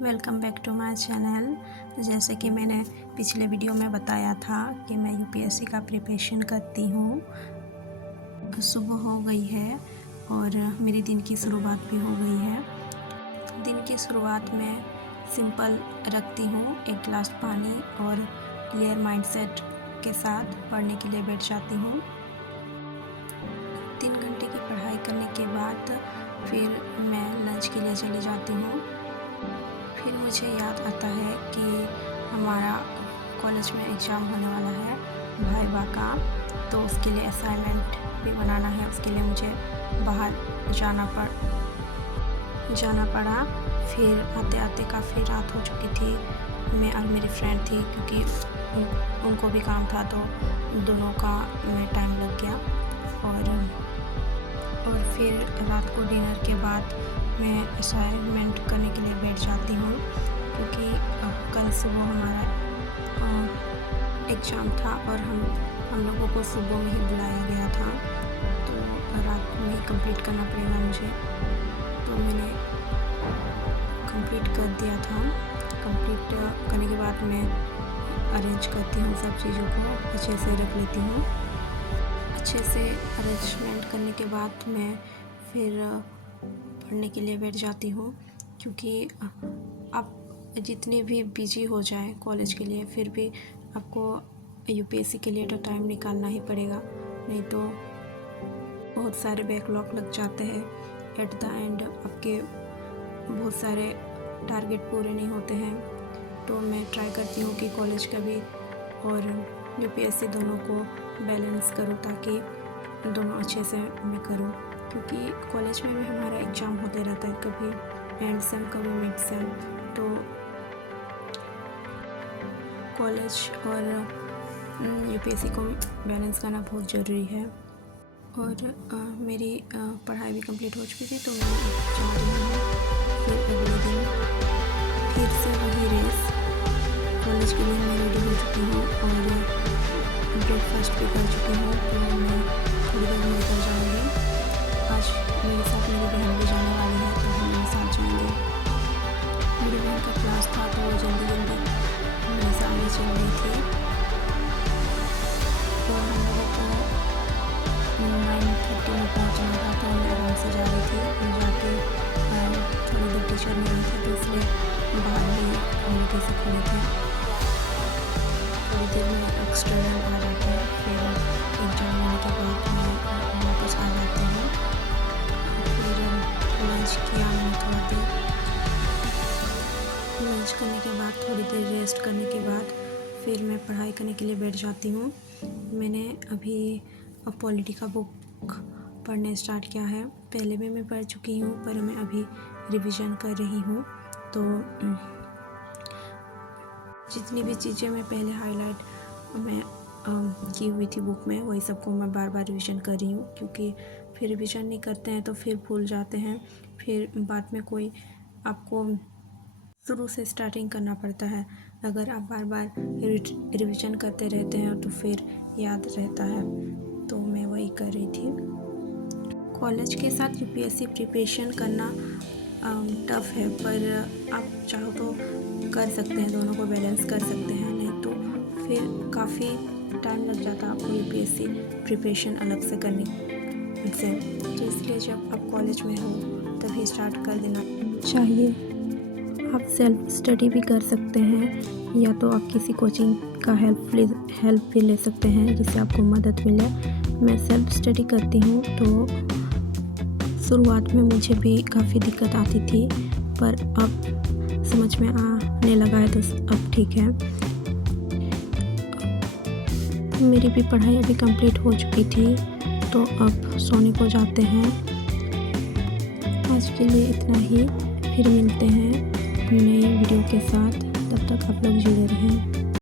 Welcome back to my channel. जैसे कि मैंने पिछले वीडियो में बताया था कि मैं यूपीएससी का प्रिपरेशन करती हूँ। सुबह हो गई है और मेरे दिन की शुरुआत भी हो गई है। दिन की शुरुआत में सिंपल रखती हूँ, एक गिलास पानी और क्लियर माइंडसेट के साथ पढ़ने के लिए बैठ जाती हूँ। 3 घंटे की पढ़ाई करने के बाद फिर मैं लंच के लिए चली जाती हूँ। फिर मुझे याद आता है कि हमारा कॉलेज में एग्ज़ाम होने वाला है वाइवा का, तो उसके लिए असाइनमेंट भी बनाना है। उसके लिए मुझे बाहर जाना पड़ा। फिर आते आते काफ़ी रात हो चुकी थी। मैं और मेरी फ्रेंड थी, क्योंकि उनको भी काम था, तो दोनों का में टाइम लग गया। और फिर रात को डिनर के बाद मैं असाइनमेंट करने के लिए बैठ जाती हूँ, क्योंकि कल सुबह हमारा एग्ज़ाम था और हम लोगों को सुबह में ही बुलाया गया था, तो रात में ही कंप्लीट करना पड़ेगा मुझे। तो मैंने कंप्लीट कर दिया था। कंप्लीट करने के बाद मैं अरेंज करती हूँ, सब चीज़ों को अच्छे से रख लेती हूँ। अच्छे से अरेंजमेंट करने के बाद मैं फिर पढ़ने के लिए बैठ जाती हूँ, क्योंकि आप जितने भी बिजी हो जाए कॉलेज के लिए, फिर भी आपको यूपीएससी के लिए तो टाइम निकालना ही पड़ेगा, नहीं तो बहुत सारे बैकलॉग लग जाते हैं। एट द एंड आपके बहुत सारे टारगेट पूरे नहीं होते हैं। तो मैं ट्राई करती हूँ कि कॉलेज का भी और यूपीएससी दोनों को बैलेंस करूँ, ताकि दोनों अच्छे से मैं करूँ, क्योंकि कॉलेज में भी हमारा एग्ज़ाम होते रहता है, कभी एंड सेम कभी मिड सेम। तो कॉलेज और यूपीएससी को बैलेंस करना बहुत ज़रूरी है। और मेरी पढ़ाई भी कंप्लीट हो चुकी थी, तो मैं जा रही हूँ फिर अगले दिन फिर से वही रेस। कॉलेज के लिए मैं रेडी हो चुकी हूँ और ब्रेकफास्ट भी कर चुकी हूँ, तो मैं थोड़ी देर में निकल जाऊँगी। आज मेरे साथ मेरी बहन भी जाने वाली है, तो हम मेरे साथ जाएंगे। मेरी बहन का क्लास था, तो वो जल्दी मेरे सामने चल रही थी, तो हम लोगों को 9:30 में पहुँचना था, तो मैं आराम से जा रही थी। और जाके थोड़ी देर टीचर नहीं आई थी, तो इसलिए बाहर भी कम्युनिटी से खड़े थे। थोड़ी देर में एक्सटर्नल आ जाते हैं, फिर एग्जाम होने के बाद मैं वापस आ जाती हूँ। फिर लंच किया मैंने थोड़ा देर। लंच करने के बाद थोड़ी देर रेस्ट करने के बाद फिर मैं पढ़ाई करने के लिए बैठ जाती हूँ। मैंने अभी पॉलिटी का बुक पढ़ने स्टार्ट किया है। पहले भी मैं पढ़ चुकी हूँ, पर मैं अभी रिवीजन कर रही हूँ। तो जितनी भी चीज़ें मैं पहले हाईलाइट मैं की हुई थी बुक में, वही सबको मैं बार बार रिवीजन कर रही हूँ, क्योंकि फिर रिवीजन नहीं करते हैं तो फिर भूल जाते हैं। फिर बाद में कोई आपको शुरू से स्टार्टिंग करना पड़ता है। अगर आप बार बार रिवीजन करते रहते हैं तो फिर याद रहता है। तो मैं वही कर रही थी। कॉलेज के साथ यूपीएससी प्रिपरेशन करना टफ़ है, पर आप चाहो तो कर सकते हैं, दोनों को बैलेंस कर सकते हैं। नहीं तो फिर काफ़ी टाइम लग जाता है आपको यूपीएससी प्रिपरेशन अलग से करने से। तो इसलिए जब आप कॉलेज में हो तभी स्टार्ट कर देना चाहिए। आप सेल्फ स्टडी भी कर सकते हैं, या तो आप किसी कोचिंग का हेल्प भी ले सकते हैं, जिससे आपको मदद मिले। मैं सेल्फ स्टडी करती हूँ, तो शुरुआत में मुझे भी काफ़ी दिक्कत आती थी, पर अब समझ में आने लगा है, तो अब ठीक है। मेरी भी पढ़ाई अभी कंप्लीट हो चुकी थी, तो अब सोने को जाते हैं। आज के लिए इतना ही, फिर मिलते हैं नई वीडियो के साथ। तब तक आप लोग जुड़े रहें।